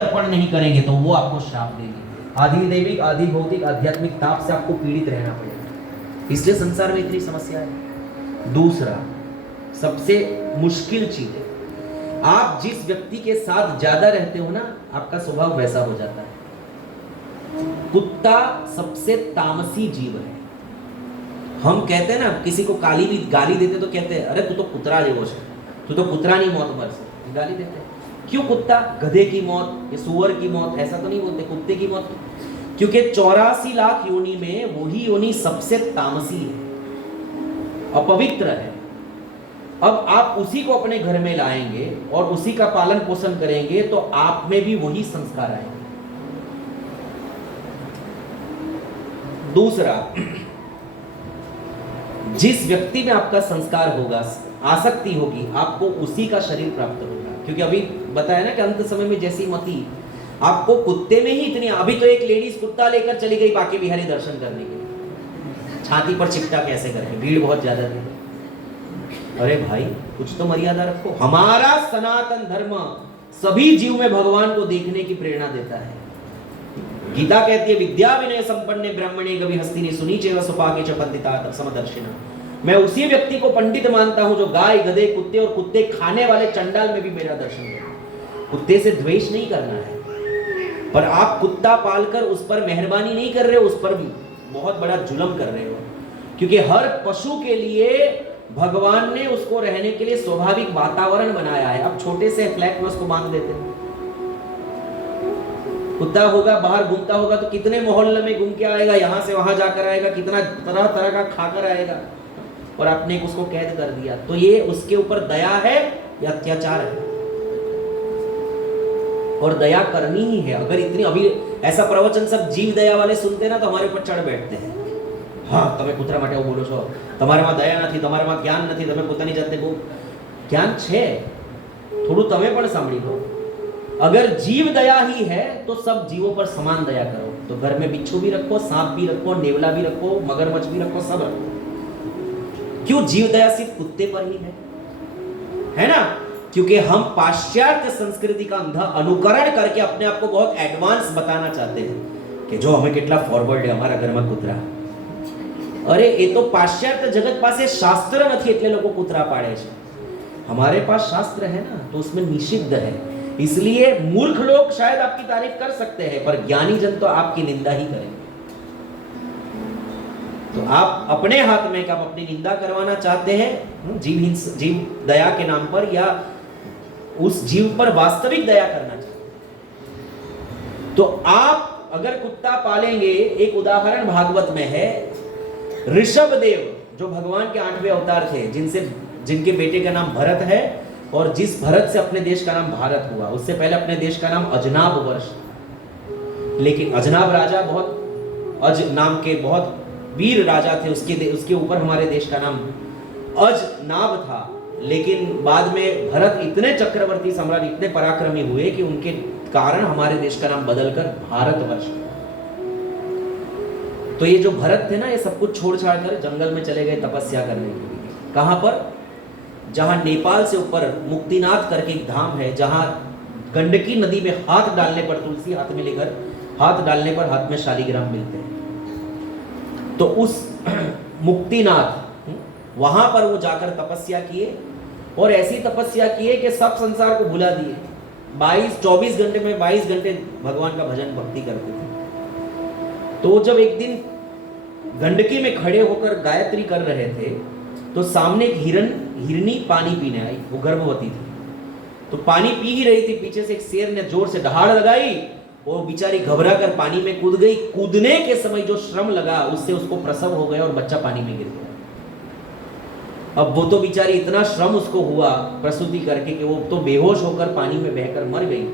अर्पण नहीं करेंगे तो वो आपको श्राप देगी। आधि दैविक आधि भौतिक आध्यात्मिक ताप से आपको पीड़ित रहना पड़ेगा, इसलिए संसार में इतनी समस्या है। दूसरा सबसे मुश्किल चीज है, आप जिस व्यक्ति के साथ ज्यादा रहते हो ना, आपका स्वभाव वैसा हो जाता है। कुत्ता सबसे तामसी जीव है। हम कहते हैं ना, किसी को काली भी गाली देते तो कहते हैं अरे तू तो कुतरा जेवो छे, तू तो कुतरा नहीं मौत मर से, गाली देते हैं। क्यों कुत्ता? गधे की मौत या सुअर की मौत ऐसा तो नहीं बोलते, कुत्ते की मौत। क्योंकि 84 लाख योनि में वही योनि सबसे तामसी है, अपवित्र है। अब आप उसी को अपने घर में लाएंगे और उसी का पालन पोषण करेंगे तो आप में भी वही संस्कार आएंगे। दूसरा, जिस व्यक्ति में आपका संस्कार होगा, आसक्ति होगी, आपको उसी का शरीर प्राप्त होगा। क्योंकि अभी बताया ना कि अंत समय में जैसी मति, आपको कुत्ते में ही इतनी, अभी तो एक लेडीज कुत्ता लेकर चली गई बाकी बिहारी दर्शन करने के लिए, छाती पर चिपटा कैसे करके, भीड़ बहुत ज्यादा थी। अरे भाई कुछ तो मर्यादा रखो। हमारा सनातन धर्म सभी जीव में भगवान को देखने की प्रेरणा देता है। गीता कहती है विद्या विनय संपन्ने ब्राह्मणे गवि हस्तिनी सुनीचे सुपाके च पंडिता समदर्शिना। मैं उसी व्यक्ति को पंडित मानता हूं जो गाय गधे कुत्ते और कुत्ते खाने वाले चंडाल में भी मेरा दर्शन करे। कुत्ते से द्वेष नहीं करना है, पर आप कुत्ता पालकर उस पर मेहरबानी नहीं कर रहे हो, उस पर भी बहुत बड़ा जुल्म कर रहे हो। क्योंकि हर पशु के लिए भगवान ने उसको रहने के लिए स्वाभाविक वातावरण बनाया है। अब छोटे से फ्लैट में उसको बांध देते हैं। कुत्ता होगा, बाहर घूमता होगा तो कितने मोहल्ले में घूम के आएगा, यहां से वहां जाकर आएगा, कितना तरह तरह का खाकर आएगा, और आपने उसको कैद कर दिया। तो ये उसके ऊपर दया है या अत्याचार है? और दया करनी ही है। अगर इतनी, अभी ऐसा प्रवचन सब जीव दया वाले सुनते ना तो हमारे ऊपर चढ़ बैठते हैं। हाँ તમે કૂતરા માટે બોલો છો, તમારામાં દયા નથી, તમારામાં જ્ઞાન નથી, તમે પોતાની જાતને બહુ જ્ઞાન છે, થોડું તમે પણ સાંભળી લો। अगर जीव दया ही है तो सब जीवों पर समान दया करो। तो घर में बिच्छू भी रखो, सांप भी रखो, नेवला भी रखो, मगरमच्छ भी रखो, सब रखो। क्यों जीव दया सिर्फ कुत्ते पर ही है ना? क्योंकि हम पाश्चात्य संस्कृति का अंधा अनुकरण करके अपने आप को बहुत एडवांस बताना चाहते हैं कि जो हमें कितना फॉरवर्ड है, हमारा घर में कुतरा। अरे ये तो पाश्चात्य जगत पासे शास्त्र નથી એટલે લોકો કૂતરા પાડે છે। हमारे पास शास्त्र है ना, तो उसमें निषिद्ध है। इसलिए मूर्ख लोग शायद आपकी तारीफ कर सकते हैं, पर ज्ञानी जन तो आपकी निंदा ही करेंगे। तो आप अपने हाथ में आप अपनी निंदा करवाना चाहते हैं जीव दया के नाम पर, या उस जीव पर वास्तविक दया करना चाहते। तो आप अगर कुत्ता पालेंगे, एक उदाहरण भागवत में है, ऋषभदेव जो भगवान के 8वें अवतार थे, जिनके बेटे का नाम भरत है, और जिस भरत से अपने देश का नाम भारत हुआ, उससे पहले अपने देश का नाम अजनाब वर्ष। लेकिन अजनाब राजा बहुत अज नाम के बहुत वीर राजा थे, उसके ऊपर हमारे देश का नाम अजनाब था। लेकिन बाद में भरत इतने चक्रवर्ती सम्राट, इतने पराक्रमी हुए कि उनके कारण हमारे देश का नाम बदलकर भारतवर्ष। तो ये जो भरत थे ना, ये सब कुछ छोड़ छाड़ कर जंगल में चले गए तपस्या करने के लिए। कहां पर? जहां नेपाल से ऊपर मुक्तिनाथ करके एक धाम है, जहां गंडकी नदी में हाथ डालने पर, तुलसी हाथ में लेकर हाथ डालने पर हाथ में शालिग्राम मिलते हैं। तो उस मुक्तिनाथ, वहां पर वो जाकर तपस्या किए, और ऐसी तपस्या किए कि सब संसार को भुला दिए। 24 घंटे में 22 घंटे भगवान का भजन भक्ति करते थे। तो जब एक दिन गंडकी में खड़े होकर गायत्री कर रहे थे, तो सामने एक हिरनी पानी पीने आई। वो गर्भवती थी, तो पानी पी ही रही थी। पीछे से एक शेर ने जोर से दहाड़ लगाई, वो बेचारी घबरा कर पानी में कूद गई। कूदने के समय जो श्रम लगा, उससे उसको प्रसव हो गया और बच्चा पानी में गिर गया। अब वो तो बेचारी, इतना श्रम उसको हुआ प्रसूति करके कि वो तो बेहोश होकर पानी में बहकर मर गई।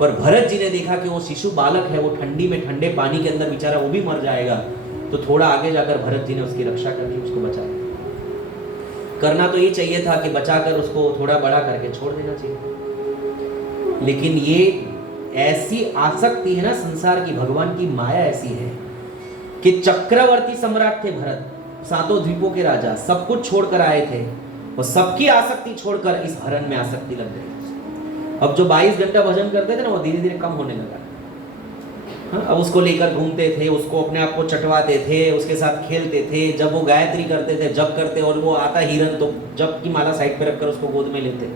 पर भरत जी ने देखा कि वो शिशु बालक है, वो ठंडी में ठंडे पानी के अंदर बेचारा वो भी मर जाएगा। तो थोड़ा आगे जाकर भरत जी ने उसकी रक्षा करके उसको बचाया। करना तो ये चाहिए था कि बचाकर उसको थोड़ा बड़ा करके छोड़ देना चाहिए। लेकिन ये ऐसी आसक्ति है ना संसार की, भगवान की माया ऐसी है कि चक्रवर्ती सम्राट थे भरत, 7 द्वीपों के राजा, सब कुछ छोड़कर आए थे, और सबकी आसक्ति छोड़कर इस हरण में आसक्ति लग गई। अब जो 22 घंटा भजन करते थे ना वो धीरे धीरे कम होने लगा। हाँ, अब उसको लेकर घूमते थे, उसको अपने आप को चटवाते थे, उसके साथ खेलते थे। जब वो गायत्री करते थे, जब करते और वो आता हिरन तो जब की माला साइड पे रखकर उसको गोद में लेते।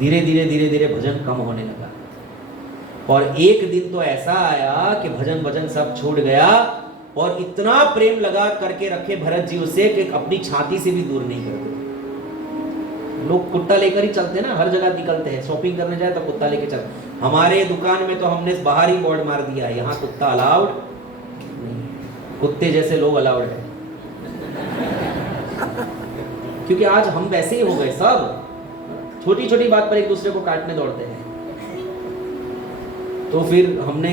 धीरे धीरे धीरे धीरे भजन कम होने लगा। और एक दिन तो ऐसा आया कि भजन भजन सब छूट गया और इतना प्रेम लगा करके रखे भरत जी उसे कि अपनी छाती से भी दूर नहीं करते। लोग कुत्ता लेकर ही चलते ना, हर जगह निकलते हैं, शॉपिंग करने जाए तो कुत्ता लेके चलते। हमारे दुकान में तो हमने बाहर ही बोर्ड मार दिया है, यहाँ कुत्ता अलाउड नहीं, कुत्ते जैसे लोग अलाउड है। क्योंकि आज हम वैसे ही हो गए, सब छोटी छोटी बात पर एक दूसरे को काटने दौड़ते हैं। तो फिर हमने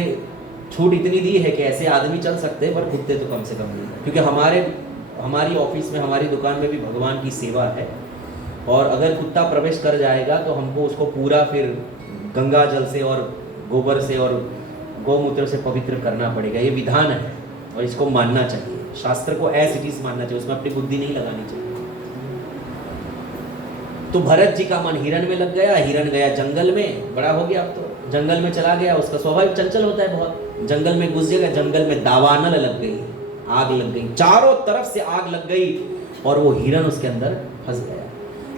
छूट इतनी दी है कि ऐसे आदमी चल सकते हैं पर कुत्ते तो कम से कम नहीं। क्योंकि हमारी ऑफिस में, हमारी दुकान में भी भगवान की सेवा है और अगर कुत्ता प्रवेश कर जाएगा तो हमको उसको पूरा फिर गंगा जल से और गोबर से और गौमूत्र से पवित्र करना पड़ेगा। ये विधान है और इसको मानना चाहिए। शास्त्र को एज इट इज मानना चाहिए, उसमें अपनी बुद्धि नहीं लगानी चाहिए। तो भरत जी का मन हिरण में लग गया। हिरण गया जंगल में, बड़ा हो गया अब तो जंगल में चला गया। उसका स्वाभाविक चंचल होता है बहुत। जंगल में घुस गया, जंगल में दावानल लग गई, आग लग गई, चारों तरफ से आग लग गई और वो हिरण उसके अंदर फंस गया।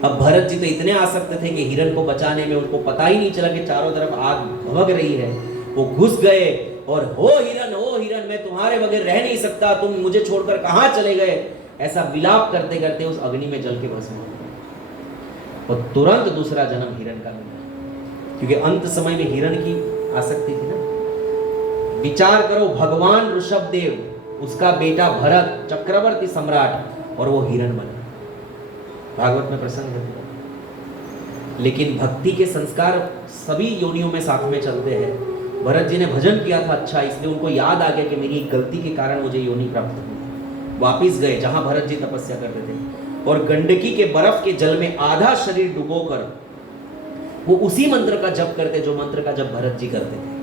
अब भरत जी तो इतने आसक्त थे कि हिरण को बचाने में उनको पता ही नहीं चला कि चारों तरफ आग भभक रही है। वो घुस गए और हो हिरण मैं तुम्हारे बगैर रह नहीं सकता, तुम मुझे छोड़कर कहाँ चले गए, ऐसा विलाप करते करते उस अग्नि में जल के भस्म हो गए। और तुरंत दूसरा जन्म हिरण का मिला, क्योंकि अंत समय में हिरण की आसक्ति थी ना। विचार करो, भगवान ऋषभदेव, उसका बेटा भरत चक्रवर्ती सम्राट, और वो हिरण बना। भागवत में प्रसंग है। लेकिन भक्ति के संस्कार सभी योनियों में साथ में चलते हैं। भरत जी ने भजन किया था अच्छा, इसलिए उनको याद आ गया कि मेरी गलती के कारण मुझे योनि प्राप्त हुई। वापिस गए जहां भरत जी तपस्या करते थे और गंडकी के बर्फ के जल में आधा शरीर डुबोकर वो उसी मंत्र का जप करते जो मंत्र का जप भरत जी करते थे।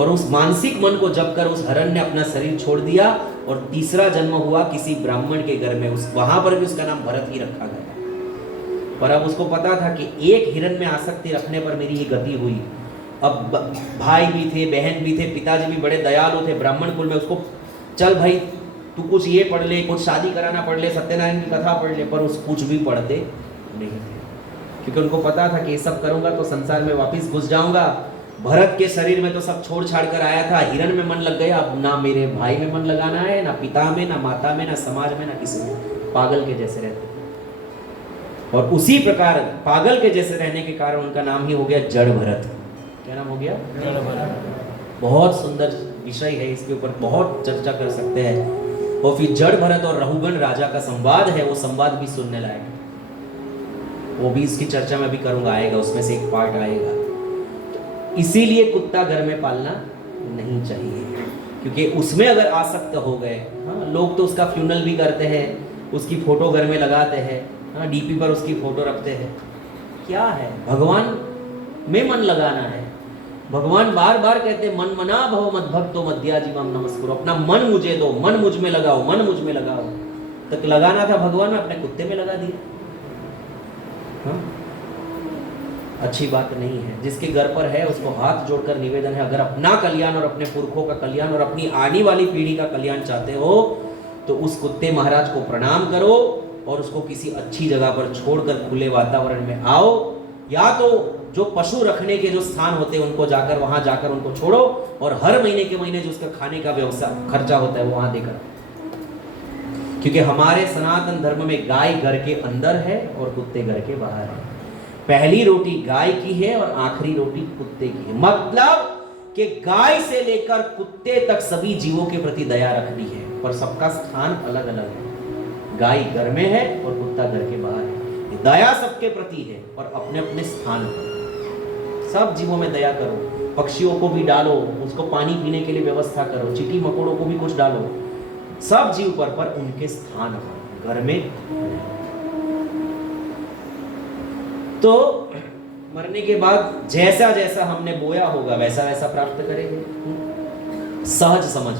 और उस मानसिक मन को जप कर उस हरण ने अपना शरीर छोड़ दिया और तीसरा जन्म हुआ किसी ब्राह्मण के घर में। वहां पर भी उसका नाम भरत ही रखा गया। पर अब उसको पता था कि एक हिरण में आसक्ति रखने पर मेरी ही गति हुई। अब भाई भी थे, बहन भी थे, पिताजी भी बड़े दयालु थे ब्राह्मण कुल में। उसको चल भाई तू कुछ ये पढ़ ले, कुछ शादी कराना पढ़ ले, सत्यनारायण की कथा पढ़ ले, पर उस कुछ भी पढ़ते नहीं थे। क्योंकि उनको पता था कि ये सब करूंगा तो संसार में वापिस घुस जाऊंगा। भरत के शरीर में तो सब छोड़ छाड़ कर आया था, हिरण में मन लग गया। अब ना मेरे भाई में मन लगाना है, ना पिता में, ना माता में, ना समाज में, ना किसी में। पागल के जैसे रहते। और उसी प्रकार पागल के जैसे रहने के कारण उनका नाम ही हो गया जड़ भरत। क्या नाम हो गया? जड़ भरत। बहुत सुंदर विषय है, इसके ऊपर बहुत चर्चा कर सकते हैं। और फिर जड़ भरत और रहुगण राजा का संवाद है, वो संवाद भी सुनने लायक है। वो भी इसकी चर्चा में भी करूंगा, आएगा उसमें से एक पार्ट आएगा। इसीलिए कुत्ता घर में पालना नहीं चाहिए, क्योंकि उसमें अगर आसक्त हो गए, हाँ, लोग तो उसका फ्यूनल भी करते हैं, उसकी फोटो घर में लगाते हैं, हाँ, डीपी पर उसकी फोटो रखते हैं। क्या है? भगवान में मन लगाना है। भगवान बार बार कहते मन मना भव मद भक्तो मध्याजीवम नमस्कुरु। अपना मन मुझे दो, मन मुझ में लगाओ, मन मुझ में लगाओ। तक लगाना था भगवान में, अपने कुत्ते में लगा दिया। हाँ? अच्छी बात नहीं है। जिसके घर पर है उसको हाथ जोड़कर निवेदन है, अगर अपना कल्याण और अपने पुरखों का कल्याण और अपनी आने वाली पीढ़ी का कल्याण चाहते हो तो उस कुत्ते महाराज को प्रणाम करो और उसको किसी अच्छी जगह पर छोड़कर खुले वातावरण में आओ, या तो जो पशु रखने के जो स्थान होते हैं उनको जाकर वहां जाकर उनको छोड़ो और हर महीने के महीने जो उसका खाने का व्यवसाय खर्चा होता है वो वहां देकर। क्योंकि हमारे सनातन धर्म में गाय घर के अंदर है और कुत्ते घर के बाहर है। पहली रोटी गाय की है और आखिरी रोटी कुत्ते की है। मतलब कि गाय से लेकर कुत्ते तक सभी जीवों के प्रति दया रखनी है, पर सबका स्थान अलग अलग है। गाय घर में है और कुत्ता घर के बाहर है। दया सबके प्रति है और अपने अपने स्थान पर। सब जीवों में दया करो, पक्षियों को भी डालो, उसको पानी पीने के लिए व्यवस्था करो, चींटी मकोड़ों को भी कुछ डालो, सब जीव पर उनके स्थान पर घर में। तो मरने के बाद जैसा जैसा हमने बोया होगा वैसा वैसा प्राप्त करेंगे। सहज समझ।